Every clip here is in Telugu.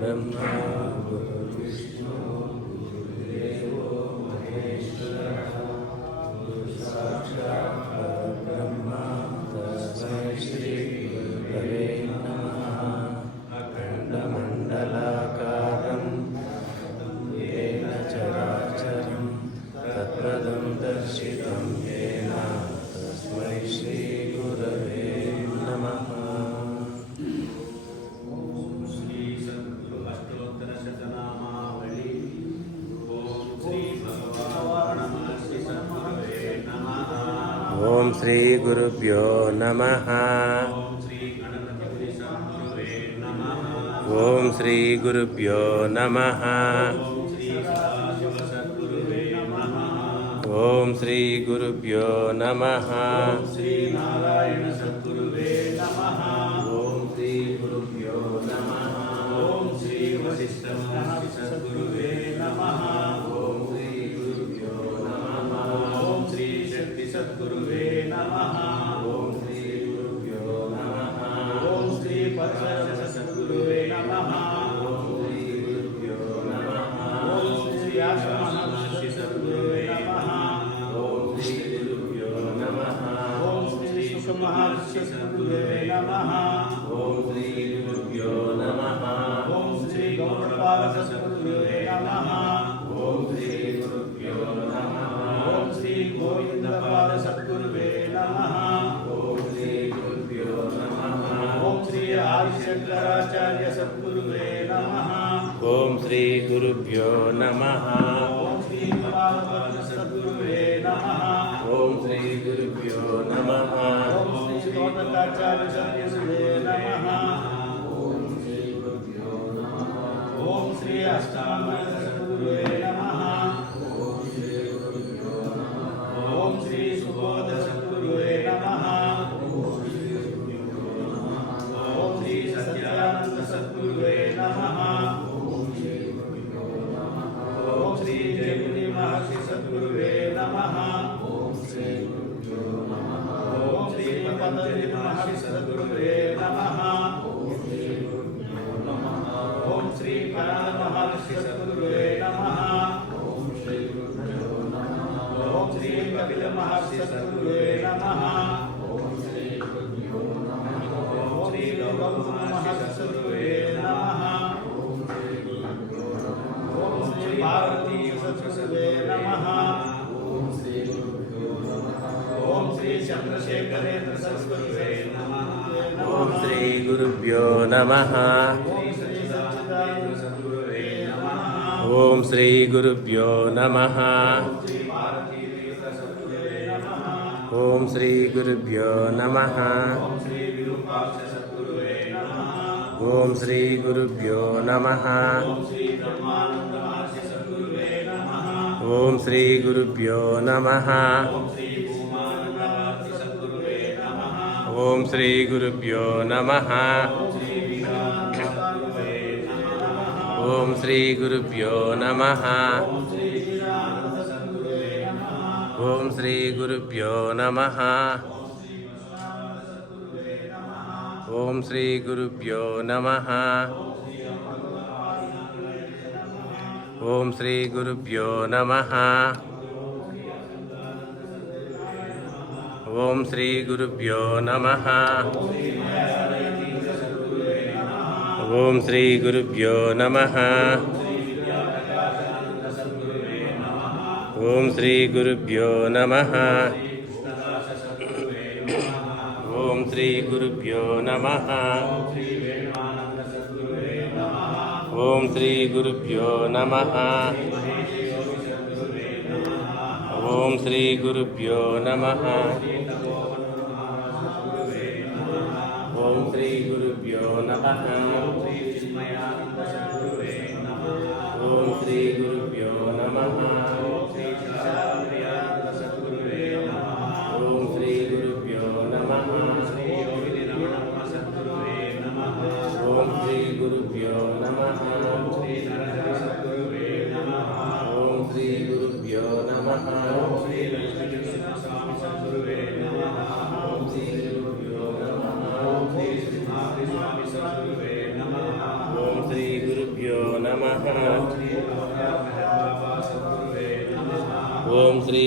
Amen. श्रीगुरुभ्यो नमः ॐ श्रीगुरुभ्यो नमः ॐ श्रीगुरुभ्यो नमः ॐ श्रीगुरुभ्यो नमः ॐ श्रीवसिष्ठमहर्षि सद्गुरुवे శ్రీ నమః ఓం శ్రీ గురుభ్యో నమ. ఓం శ్రీ గౌడపాద సద్గురువే నమః ఓం శ్రీ గురుభ్యో నమ. ఓం శ్రీ గోవిందపాద సద్గురువే నమః ఓం శ్రీ గురుభ్యో నమ ఓం శ్రీ ఆదిశంకరాచార్య సద్గురువే నమః ఓం శ్రీ గురుభ్యో ओम श्री गुरुभ्यो नमः। ओम श्री गोपकाचार्य सुधे नमः। ओम श्री गुरुभ्यो नमः ओम श्री ఓం శ్రీ గురుభ్యో నమ ఓం శ్రీ గురుభ్యో నమ ఓం శ్రీ గురుభ్యో నమ ఓం శ్రీ గురుభ్యో నమ ఓం శ్రీ గురుభ్యో నమ ఓం శ్రీ గురుభ్యో నమ. ఓం శ్రీ గురుభ్యో నమ. ఓం శ్రీ గురుభ్యో నమ. ఓం శ్రీ గురుభ్యో నమ. ఓం శ్రీ గురుభ్యో నమ. ఓం శ్రీ గురుభ్యో నమ. ఓం శ్రీ గురుభ్యో నమ. ఓం శ్రీ గురుభ్యో నమ. ఓం శ్రీ గురుభ్యో నమ. ఓం శ్రీ గురుభ్యో నమ. ఓం శ్రీ గురుభ్యో నమ. Left arrow. ఓం శ్రీ గురుభ్యో నమ. ఓం శ్రీ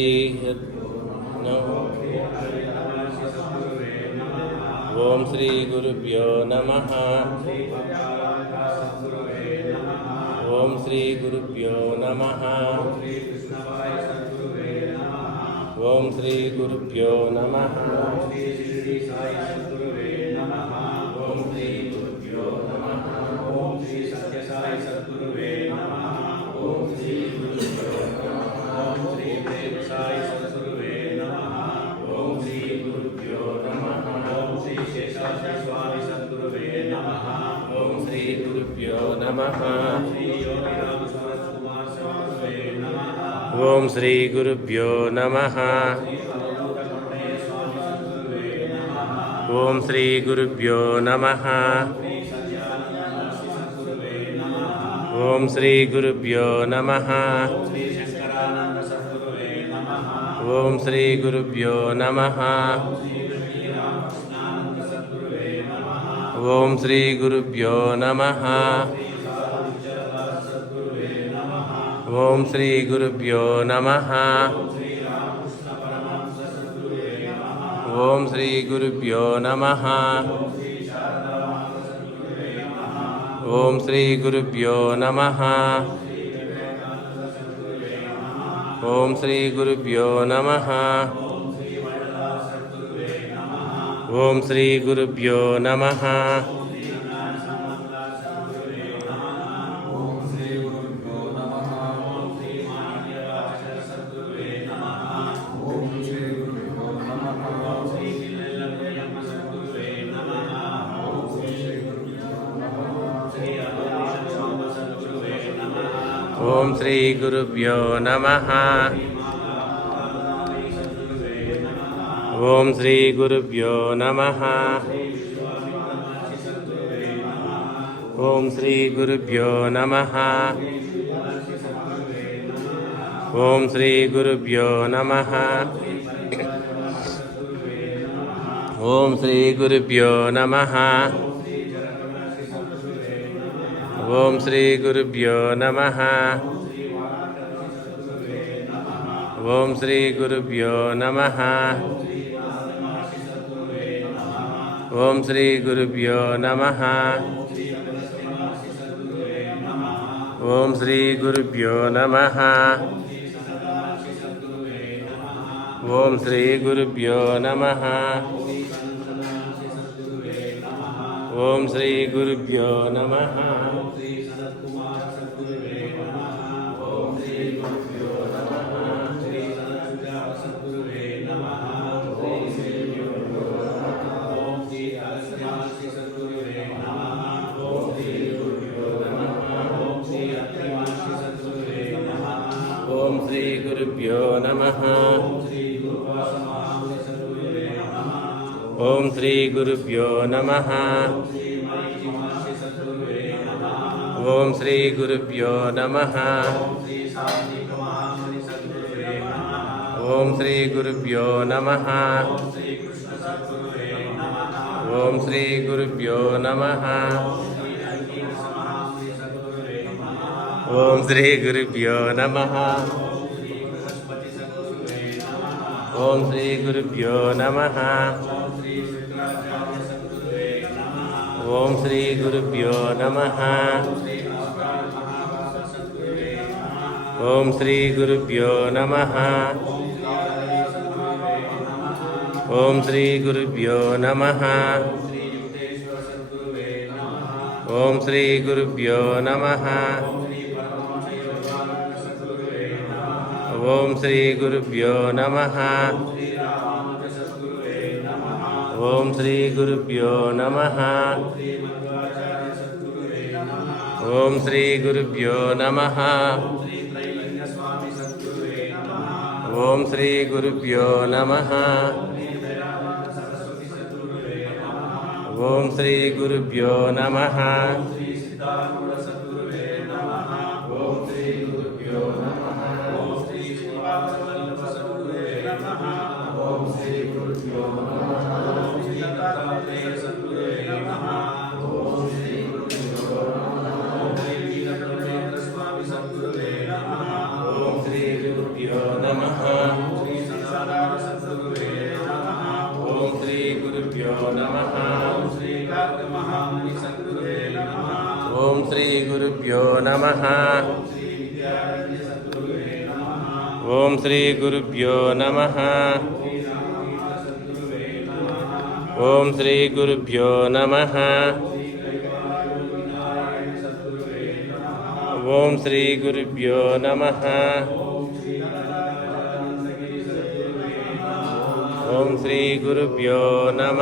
ఓం శ్రీ గురుభ్యో నమ. ఓం శ్రీ గురుభ్యో నమ. ఓం శ్రీ గురుభ్యో నమ. శ్రీ సాయి సాయి సద్గురువే నమః. ఓం శ్రీ నమః. ఓం శ్రీ ప్రేమ సాయి సద్గురువే నమః. ఓం శ్రీ గురుభ్యో నమః. ఓం శ్రీ శేషాద్రి స్వామి సద్గురువే నమః. ఓం శ్రీ గురుభ్యో నమ. శ్రీ యోగిరామ సరస్ కుమార్ సద్గురువే నమః. ఓం శ్రీ గురుభ్యో నమ. ఓం శ్రీ గురుభ్యో నమ. ఓం శ్రీ గురుభ్యో నమ. ఓం శ్రీ గురుభ్యో నమ. ఓం శ్రీ గురుభ్యో నమ. ఓం శ్రీ గురుభ్యో నమ. ఓం శ్రీ గురుభ్యో నమ. ఓం శ్రీ గురుభ్యో నమ. ఓం శ్రీ గురుభ్యో నమ. ఓం శ్రీ గురుభ్యో నమ. శ్రీగురుభ్యో నమ ఓం శ్రీగురుభ్యో నమ ఓం శ్రీగురుభ్యో నమ ఓం శ్రీగురుభ్యో నమ ఓం శ్రీగురుభ్యో నమ ఓం శ్రీగురుభ్యో నమ ఓం శ్రీ గురుభ్యో నమ. ఓం శ్రీ గురుభ్యో నమ. ఓం శ్రీ గురుభ్యో నమ. ఓం శ్రీ గురుభ్యో నమ. ఓం శ్రీ గురుభ్యో నమ. श्रीगुरुभ्यो नमः। ॐ श्रीगुरुभ्यो नमः। ॐ श्रीगुरुभ्यो नमः। ॐ श्रीगुरुभ्यो नमः। ॐ श्रीगुरुभ्यो नमः। ॐ श्रीगुरुभ्यो नमः। ఓం శ్రీ గురుభ్యో నమ. ఓం శ్రీ గురుభ్యో నమ. ఓం శ్రీ గురుభ్యో నమ. ఓం శ్రీ గురుభ్యో నమ. ఓం శ్రీ గురుభ్యో నమ. ఓం శ్రీ గురుభ్యో నమ. ఓం శ్రీ గురుభ్యో నమ. ఓం శ్రీ గురుభ్యో నమ. ఓం శ్రీ గురుభ్యో నమ. ఓం శ్రీ గురుభ్యో నమ ఓం శ్రీ గురుభ్యో నమ ఓం శ్రీ గురుభ్యో నమ ఓం శ్రీ గురుభ్యో నమ